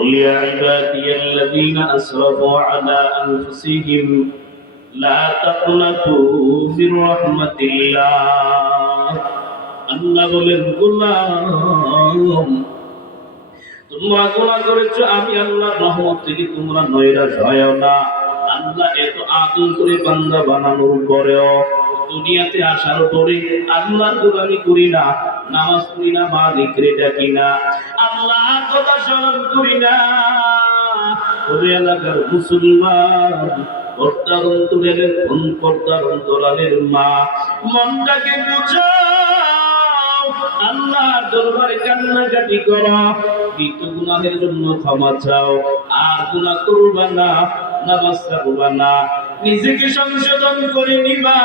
قل يا عبادي الذين أسرفوا على أنفسهم لا تقنطوا من رحمة الله আল্লাহ বলেন গোলাম তোমরা গোনা করেছো আমি আল্লাহ রহমত থেকে তোমরা নৈরাশ হয় না আল্লাহ এত আদর করে বান্দা বানানোর পরেও দুনিয়াতে আসার পরে আল্লাহর গোলামি করি না নামাজ পড়ি না মা দিকরে ডাকি না আল্লাহ কথা স্মরণ করি না। ওরে এলাকার মুসলমান পর্দার অন্তরের পর্দার অন্তরালের মা? মনটাকে বুঝাও আল্লাহর দরবারে কান্নাকাটি করো। গুনাহের জন্য ক্ষমা চাও। আর গুনাহ করবা না, নামাজ ছাড়বা না। নিজেকে সংশোধন করে নিবা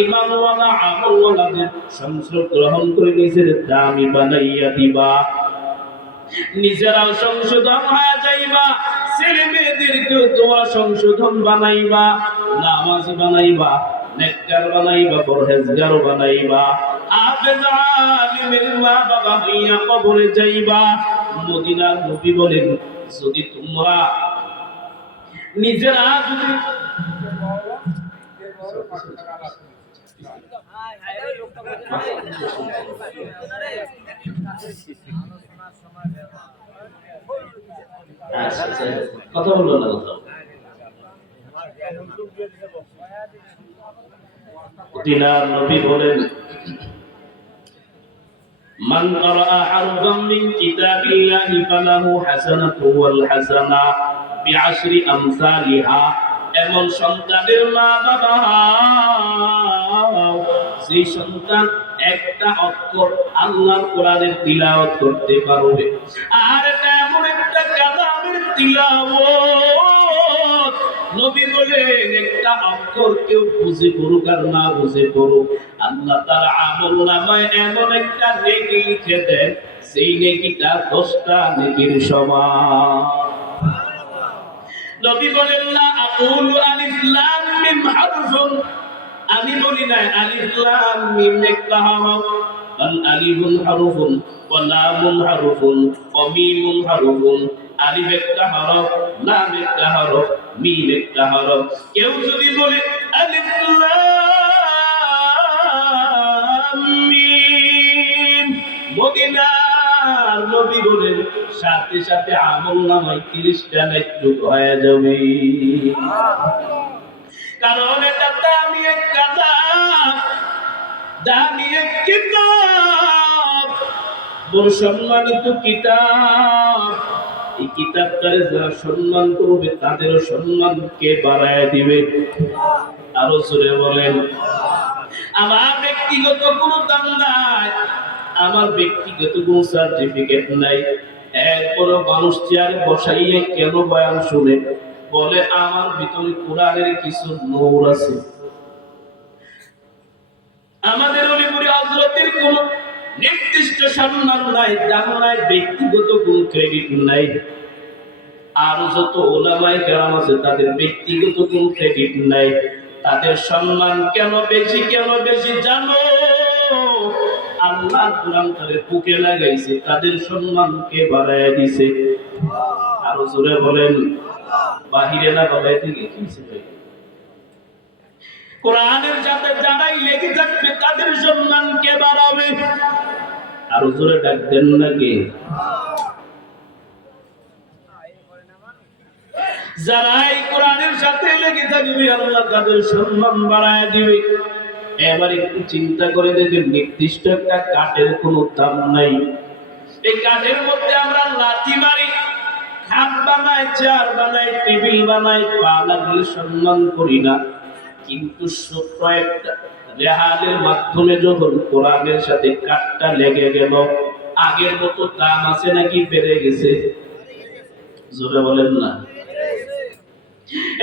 ইমানওয়ালা আমলওয়ালাদের সংশোধন গ্রহণ করে নিজের দামি বানাইয়া দিবা। নিজেরাও সংশোধন হয়ে যাইবা, ছেলে মেয়েদেরকেও তোমার সংশোধন বানাইবা, নামাজ বানাইবা, নেককার বানাইবা, পরহেজগার বানাইবা। হাফেজ আলিমের মা বাবা হইয়া কবরে যাইবা, মদিনার নবী বলেন, যদি তোমরা নিজেরা যদি কথা বললো না কোথাও দিনার নবী বলেন من قرأ حرفا من كتاب الله فله حسنة والحسنة بعشر أمثالها এমন সন্তানের মা বাবা যে সন্তান একটা অক্ষর আল্লাহর কোরআনের তিলাওয়াত করতে পারবে। আর এটা একটা কালামের তিলাওয়াত। নবী বলেন, একটা অক্ষর কেউ বুঝে পড়ুক আর না বুঝে পড়ুক। আল্লাহ তার আমল নামায় এমন একটা নেকি লিখে দেন সেই নেকিটা দশটা নেকির সমান। নবী বলেন না আকুলু আলিফ লাম মিম হারফুন। আমি বলি না আলিফ লাম মিম একটা হরফ। বল আলিফুন হারফুন, ওয়া লামুন হারফুন, ওয়া মিমুন হারফুন। আলিফ একটা হরফ, লাম একটা হরফ, মিম একটা হরফ। কেউ যদি বলে, আলিফ লাম মিম। মদিনার নবী বলেন, সাথে সাথে আমল হয়ে যাবে। কারণ এটা এক এক কিতাব। বড় সম্মানিত কিতাব। এই কিতাবটারে যারা সম্মান করবে, তাদেরও সম্মানকে বাড়ায় দিবে? আরও জোরে বলেন। আমার ব্যক্তিগত কোনো দাম নাই। আমার ব্যক্তিগত কোনো সার্টিফিকেট নাই। এরপরও মানুষ চেয়ারে বসাইয়ে কেন বয়ান শুনে? বলে, আমার ভিতরে কোরআনের কিছু নূর আছে। আমাদের অলিপুরি হজরতের কোন নির্দিষ্ট সম্মান নাই, দাম নাই, ব্যক্তিগত কোন ক্রেডিট নাই। আর যত ওলামাই গ্রাম আছে, তাদের ব্যক্তিগত কোন ক্রেডিট নাই। তাদের সম্মান কেন বেশি কেন বেশি জানো? আল্লাহ কোরআন তাদের বুকে লাগাইছে, তাদের সম্মানকে বাড়ায় দিছে। আরও জোরে বলেন, বাহিরে না গলায় থেকে কিছে কোরআনের সাথে যারাই লেগে থাকবে, তাদের সম্মান কে বাড়াবে। আরও জোরে ডাক দেন নাকি যারাই কোরআনের সাথে লেগে থাকবে, আল্লাহ তাদের সম্মান বাড়ায় দিবে। এবার একটু চিন্তা করে দেখেন নির্দিষ্ট একটা কাঠের কোনো দাম নাই। এই কাঠের মধ্যে আমরা লাথি মারি, খাট বানাই, চেয়ার বানাই, টেবিল বানাই সম্মান করি না। কিন্তু ছোট্ট একটা রেহালের মাধ্যমে যখন কোরআনের সাথে কাঠটা লেগে গেল, আগের মতো দাম আছে নাকি বেড়ে গেছে? জোরে বলেন না।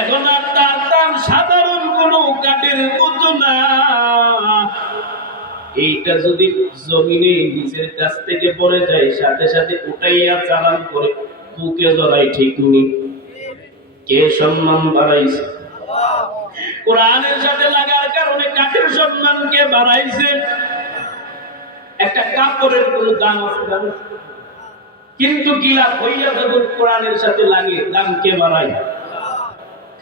এখন আর তার দাম সাধারণ কোনো কাঠের মতো না এইটা যদি জমিনে নিজের কাছ থেকে পড়ে যায়, সাথে সাথে উঠাইয়া চালান করে, বুকে জড়াই ঠিক নেই। কে সম্মান বাড়াইছে? কোরআনের সাথে লাগার কারণে কাঠের সম্মানকে বাড়াইছে? একটা কাপড়ের কোনো দাম আছে জানো? কিন্তু গিলা হইয়া যখন কোরআনের সাথে লাগে, দাম কে বাড়ায়?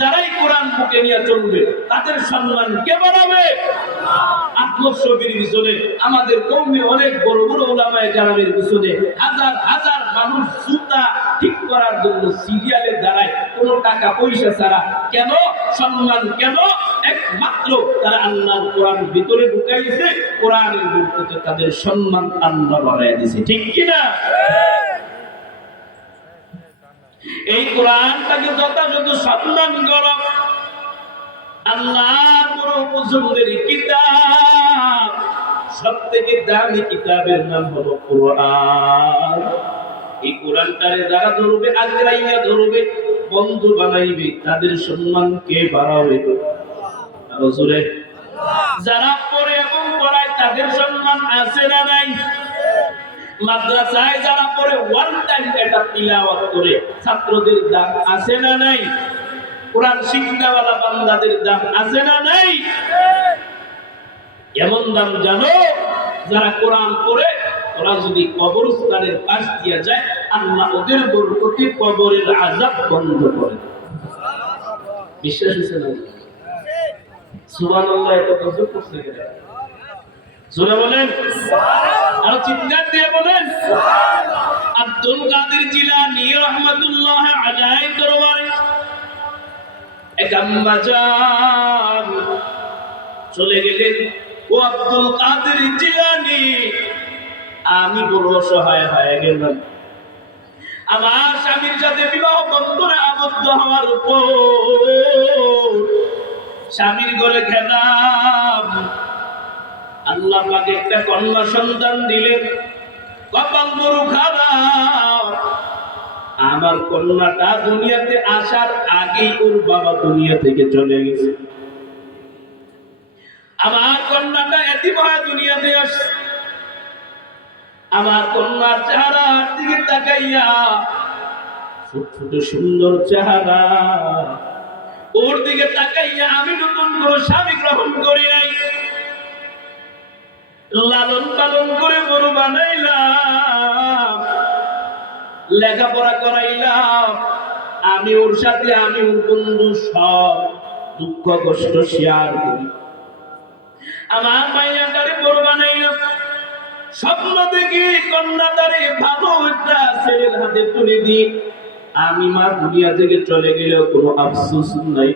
যারাই কোরআন বুকে নিয়ে চলবে, তাদের সম্মান কে বাড়াবে? আত্মসবির পিছনে আমাদের কমে অনেক বড় বড় ওলামায় গ্রামের পিছনে হাজার হাজার মানুষ সুতা ঠিক করার জন্য সিরিয়ালে দাঁড়ায়, কোনো টাকা পয়সা ছাড়া। কেন? সম্মান কেন? একমাত্র তারা আল্লাহর কোরআন ভিতরে ঢুকাইছে, কোরআনের ভিতরে তাদের সম্মান আল্লাহ বাড়াই দিছে। ঠিক কিনা? এই কোরআনটাকে যথাযথ সম্মান করো। কিতাব দামি কিতাবের নাম হলো কোরআন। এই কোরআনটারে যারা ধরবে, আগ্রাইয়া ধরবে, বন্ধু বানাইবে, তাদের সম্মান কে বাড়াবে যারা পড়ে এবং পড়ায়, তাদের সম্মান আছে না নাই? মাদ্রাসায় যারা পড়ে ওয়ান টাইম এটা তিলাওয়াত করে, ছাত্রদের দাম আছে না নাই? কোরআন শিক্ষাওয়ালা বান্দাদের দাম আছে না নাই? এমন দাম জানো, যারা কোরআন পড়ে, ওরা যদি কবরস্থানের পাশ দিয়ে যায়, আল্লাহ ওদের বরকতি কবরের আজাব বন্ধ করে। বিশ্বাস হয়েছে না? সুবহানাল্লাহ, এত কিছু করতে গেলে জোরে বলেন। চিৎকার দিয়ে বলেন। আব্দুল কাদের জিলানী রহমাতুল্লাহ আলাইহি দরবারে। চলে গেলেন। ও আব্দুল কাদের জিলানী, আমি বড় সহায় হয়ে গেলাম। আমার স্বামীর সাথে বিবাহ বন্ধনে আবদ্ধ হওয়ার উপর স্বামীর ঘরে খেলাম। আল্লাহ পাকে একটা কন্যা সন্তান দিলেন কপাল খারাপ। আমার কন্যাটা দুনিয়াতে আসার আগেই ওর বাবা দুনিয়া থেকে চলে গেছে। আমার কন্যাটা এতিম মহা দুনিয়াতে আসছে। আমার কন্যার চেহারার দিকে তাকাইয়া ছোট ছোট সুন্দর চেহারা। ওর দিকে তাকাইয়া আমি নতুন করে স্বামী গ্রহণ করি নাই। লালন পালন করে বড় বানাইলাম, লেখাপড়া করাইলাম। আমি ওর সাথে, আমি ওর বন্ধু সব দুঃখ, কষ্ট শেয়ার করি। আমার মাইয়াটারে বানাইলাম স্বপ্ন দেখি ভালো একটা ছেলের হাতে তুলে আমি মা দুনিয়া থেকে চলে গেলেও কোনো আফসোস নাই।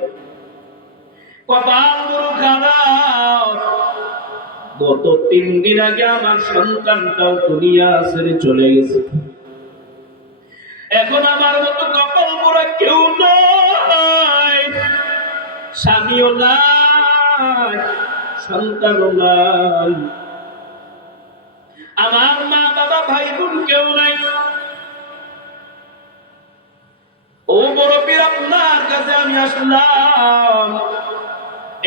গত তিন দিন আগে আমার সন্তানটাও দুনিয়া ছেড়ে চলে গেছে। এখন আমার মতো কপাল পোড়া কেউ নাই, স্বামীও নাই, সন্তানও নাই। আমার মা বাবা ভাই বোন কেউ নাই। ও মুরব্বীর আপনার কাছে আমি আসলাম।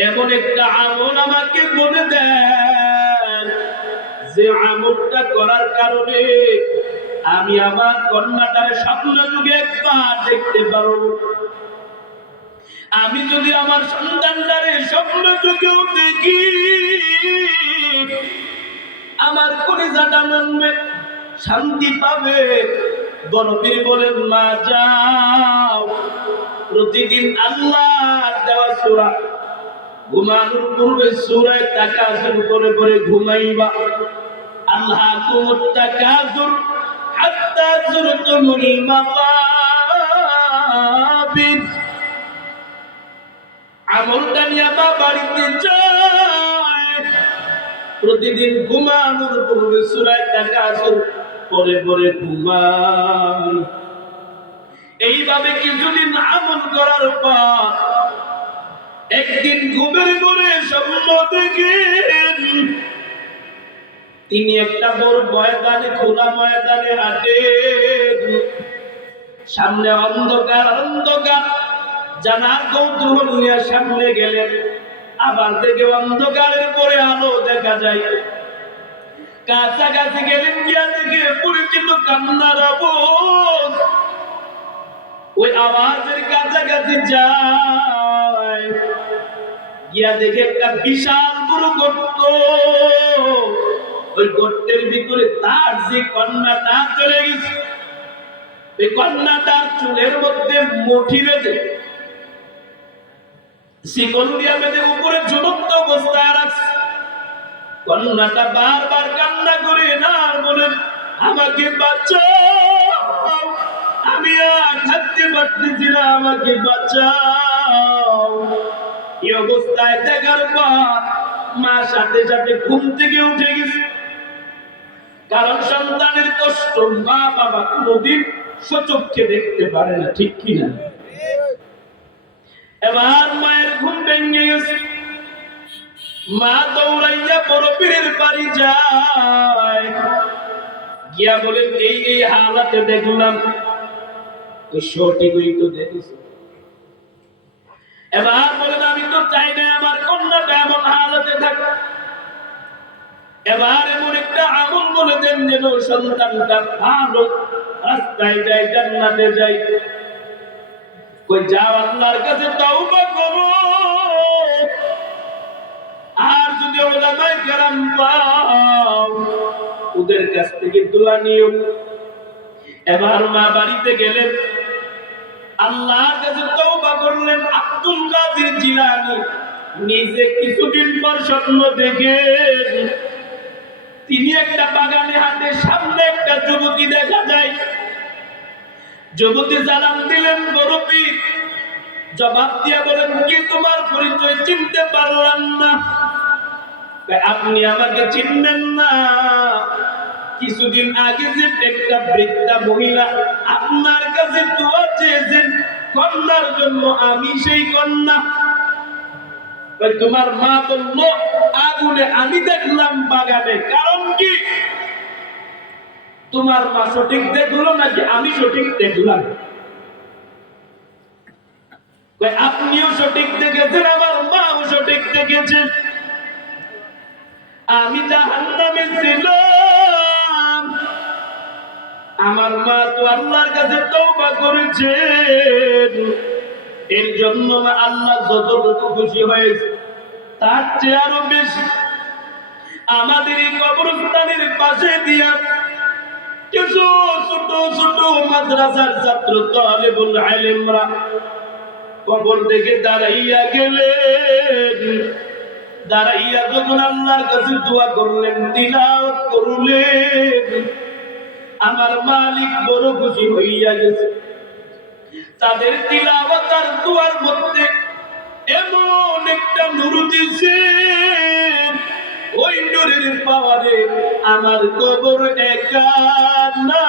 এমন একটা আমল আমাকে বলে দেন। যে আমলটা করার কারণে আমি আমার কন্যাটারে স্বপ্ন যুগে একবার দেখতে পারব আমি যদি আমার সন্তানটারে স্বপ্ন যুগেও দেখি, আমার কলিজাটা মানবে শান্তি পাবে। গণবীর বলেন, মা, যাও। প্রতিদিন আল্লাহ দেওয়া সুরা, ঘুমানোর পূর্বে সুরায় তাকাসুর করে করে ঘুমাইবা। কুমুর তাকাসুর হাত্তা জুরতুমুল মাকাবির। আমলটা নিয়ে মা বাড়িতে যায়। প্রতিদিন ঘুমানোর পূর্বে সুরায় তাকাসুর পরে পরে ঘুমান এইভাবে কিছুদিন আমল করার পর একদিন ঘুমের করে স্বপ্ন দেখেন তিনি একটা বড় ময়দানে, খোলা ময়দানে হাঁটেন সামনে অন্ধকার অন্ধকার। জানার কৌতূহল নিয়ে সামনে গেলেন। আবার থেকে অন্ধকারের পরে আলো দেখা যায়। কাছাকাছি গেলেন গিয়া দেখে পরিচিত কান্নার আওয়াজ। ওই আওয়াজের কাছাকাছি যায়। গিয়া দেখে একটা বিশাল বড় গর্ত। ওই গর্তের ভিতরে তার যে কন্যাটা চলে গেছে। ওই কন্যাটার চুলের মধ্যে মুঠি বেঁধে, শিকল দিয়া বেঁধে উপরে রাখছে। কন্যাটা বারবার কান্না করে না আমাকে বাঁচাও, আমি আর থাকতে পারতেছি না, আমাকে বাঁচাও। এই অবস্থায় দেখার পর মা সাথে সাথে ঘুম থেকে উঠে গেছে। কারণ সন্তানের কষ্ট মা বাবা কোনদিন সচক্ষে দেখতে পারে না, ঠিক কিনা? এবার মায়ের ঘুম ভেঙে গেছে। মা দৌড়াইয়া বড় পীরের বাড়ি যায়। গিয়া বলে, এই এই হালাতে দেখলাম। ওই সঠিক ওই তো দেখেছি। এবার বলেন আমি তো চাই না, আমার কন্যাটা এমন হালতে থাক এবার এমন একটা আমল বলে দেন যেন সন্তানটা ভালো, রাস্তায় যায়, জান্নাতে যায়। কই, যাও আল্লাহর কাছে তওবা করো। আর যদি ওলামায়ে কেরাম পাও, ওদের কাছ থেকে দোয়া নিও। এবার মা বাড়িতে গেলেন। আল্লাহর কাছে তওবা করলেন। আব্দুল কাদের জিলানী নিজে কিছুদিন পর স্বপ্ন দেখে তিনি একটা বাগানে হাতে সামনে একটা যুবতী দেখা যায়। যুবতী জানান দিলেন গরবি জবাব দিয়া বলেন, কি তোমার পরিচয় চিনতে পারলাম না? আপনি আমাকে চিনবেন না। কিছুদিন আগে যে একটা বৃদ্ধা মহিলা আপনার কাছে দোয়া চেয়েছেন, কন্যার জন্য আমি সেই কন্যা তোমার মা বলল, আগুনে আমি দেখলাম বাগানে। কারণ কি? তোমার মা সঠিক দেখল নাকি আমি সঠিক দেখলাম? আপনিও সঠিক দেখেছেন, আমার মাও সঠিক দেখেছেন। আমি জাহান্নামে ছিলাম। আমার মা তো আল্লাহর কাছে তওবা করেছেন। এর জন্য আল্লাহ যতটুকু খুশি হয়েছে তার চেয়ে আরও বেশি। আমাদের এই কবরস্থানের পাশে দিয়া কিছু ছোট ছোট মাদ্রাসার ছাত্র তালেবুল আলেমরা কবর থেকে দাঁড়াইয়া গেলেন। দাঁড়াইয়া যখন আল্লাহর কাছে দোয়া করলেন, তিলাওয়াত করলেন, আমার মালিক বড় খুশি হইয়া গেছে। তাদের তিলাওয়াত আর দোয়ার মধ্যে এমন একটা নূর দিছে ওই নূরের পাওয়ারে আমার কবর একা না।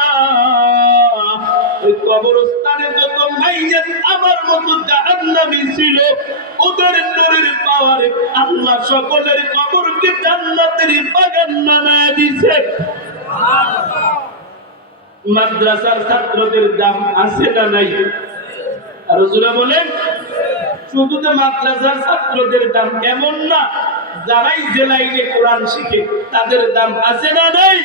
কবরস্থানে যত মাইয়াত আমার মতো জাহান্নামী ছিল, ওদের নূরের পাওয়ারে আল্লাহ সকলের কবরকে জান্নাতের বাগান বানায় দিছে। মাদ্রাসার ছাত্রদের দাম আছে না নাই? আর হুজুরা বলেন। শুধু তো মাদ্রাসার ছাত্রদের দাম এমন না? যারাই যে লাইনে কোরআন শিখে, তাদের দাম আছে না নাই?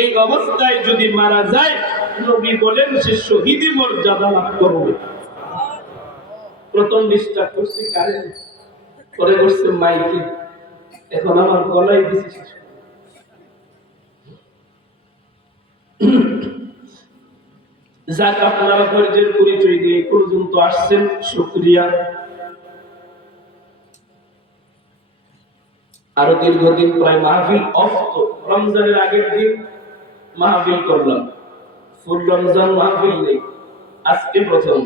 এই অবস্থায় যদি মারা যায়, নবী বলেন সে শহীদি মর্যাদা লাভ করবে। প্রথম ডিস্টার্ব করছে কারেন্ট পরে করছে মাইকে। এখন আমার গলায় দিছে যাক, আপনারা ধৈর্যের পরিচয় দিয়ে পর্যন্ত আসছেন। শুক্রিয়া। আরও দীর্ঘদিন প্রায় মাহফিল অফ তো রমজানের আগের দিন মাহফিল করলাম। ফুল রমজান মাহফিল নেই। আজকে প্রথম।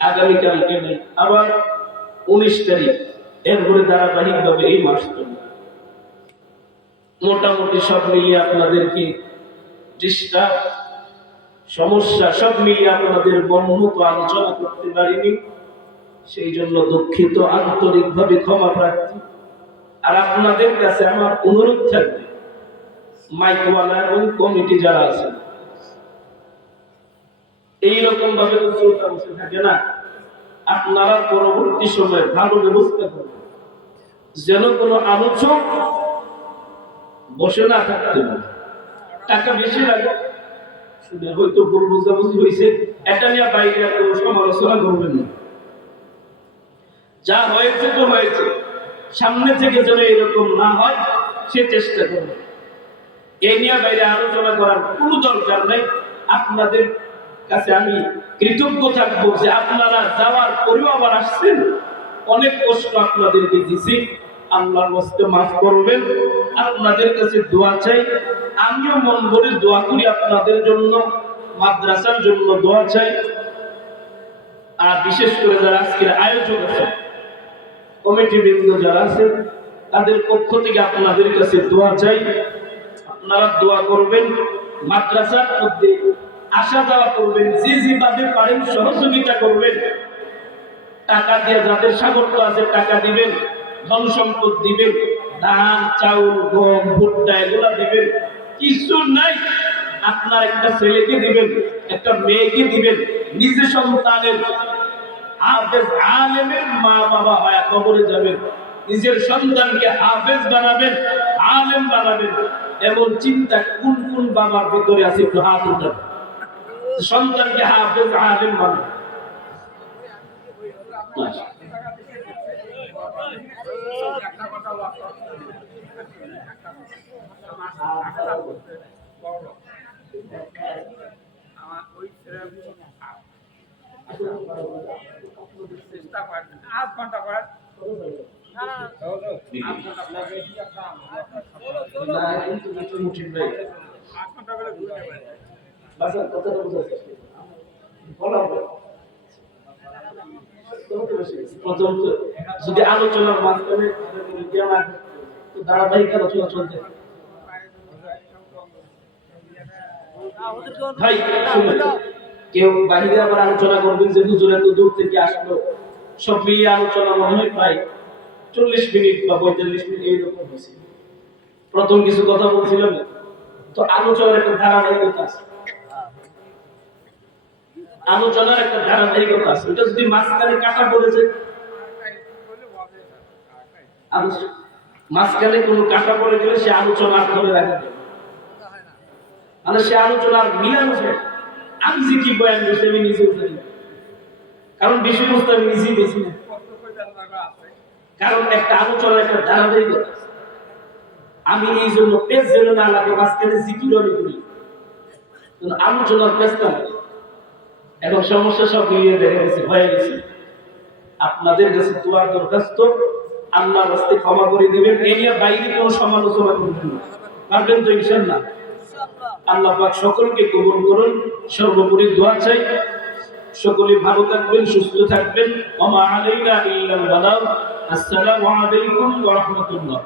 আগামীকালকে নেই? আবার উনিশ তারিখ। এরপরে ধারাবাহিক ভাবে এই মাস মোটামুটি সব মিলিয়ে আপনাদেরকে ডিস্টার্ব সমস্যা সব মিলিয়ে আপনাদের বর্ণমতো আলোচনা করতে পারিনি। সেই জন্য দুঃখিত, আন্তরিকভাবে ক্ষমা প্রার্থী। আর আপনাদের কাছে আমার অনুরোধ থাকবে মাইকওয়ালা এবং কমিটি যারা আছে। এইরকম ভাবে শ্রোতা বসে থাকে না, আপনারা পরবর্তী সময়ে ভালো ব্যবস্থা করবেন যেন কোনো আলোচক বসে না থাকতে পারে। টাকা বেশি লাগে হয়তো বুঝাবুঝি হয়েছে এটা নিয়ে বাইরে কোনো সমালোচনা করবেন না। যা হয়েছে তো হয়েছে। সামনে থেকে যেন এরকম না হয়, সে চেষ্টা করবে এই নিয়ে বাইরে আলোচনা করার কোনো দরকার নাই। আপনাদের কাছে আমি কৃতজ্ঞ থাকব যে আপনারা যাওয়ার পরেও আবার আসছেন। অনেক কষ্ট আপনাদেরকে দিছি। আল্লাহর মস্তে মাফ করবেন। আপনাদের কাছে দোয়া চাই। আমিও মন ভরে দোয়া করি আপনাদের জন্য, মাদ্রাসার জন্য দোয়া চাই। আর বিশেষ করে যারা আজকের আয়োজক আছে কমিটি বৃন্দ যারা আছেন, তাদের পক্ষ থেকে আপনাদের কাছে দোয়া চাই। আপনারা দোয়া করবেন, মাদ্রাসার মধ্যে আসা যাওয়া করবেন, যে যেভাবে পারেন সহযোগিতা করবেন। টাকা দিয়ে যাদের সামর্থ্য আছে টাকা দিবেন। ধন সম্পদ দিবেন, ধান, চাউল, গম, ভুট্টা, এগুলা দিবেন। কিছু নাই, আপনার একটা ছেলেকে দিবেন, একটা মেয়েকে দিবেন, নিজে সন্তানের। হাফেজ আলেমের মা বাবা হয় কবরে যাবেন, নিজের সন্তানকে হাফেজ বানাবেন, আলেম বানাবেন। এমন চিন্তা কোন কোন বাবার ভিতরে আছে, একটু হাত উঠান। সন্তানকে হাফেজ আলেম বানাবেন আধ ঘণ্টা করেন না, কিন্তু কিছু মুঠির নাই। আধ ঘণ্টা করে ঘুরে যাবেন যদি আলোচনার তো ধারাবাহিক আলোচনা চলতে ভাই কেউ বাহিরে আবার আলোচনা করবেন যে দূর থেকে আসলো। সব মিলিয়ে আলোচনা মনে হয় প্রায় চল্লিশ মিনিট বা পঁয়তাল্লিশ মিনিট এইরকম হয়েছে। প্রথম কিছু কথা বলছিলাম তো আলোচনার একটা ধারাবাহিকতা আছে। আলোচনার একটা ধারাবাহিকতা আছে। ওটা যদি মাঝখানে কাটা পড়েছে মাঝখানে কোনো কাটা পড়ে গেলে সে আলোচনা ধরে রাখা মানে সে আলোচনার মিলান আমি যে কি বয়ান করছি আমি নিজে উঠে দিই। কারণ বিষয়বস্তু আমি নিজেই বেশি না। জানা কারণ একটা আলোচনার একটা ধারাবাহিকতা। আমি এই জন্য পেজ যেন না লাগে, মাঝখানে জিকির আমি করি। আলোচনার পেজটা লাগে। এখন সমস্যা সব মিলিয়ে দেখা গেছে, হয়ে গেছে। আপনাদের কাছে দোয়ার দরখাস্ত আল্লাহ রাস্তে ক্ষমা করে দিবেন। এই নিয়ে বাইরে কোনো সমালোচনা করবেন না। পারবেন তো ইনশাল্লাহ আল্লাহ পাক সকলকে কবুল করুন। সর্বোপরি দোয়া চাই। সকলে ভালো থাকবেন, সুস্থ থাকবেন। ওমা আলাইনা ইল্লাল বালাগ। আসসালামু আলাইকুম ওয়া রাহমাতুল্লাহ।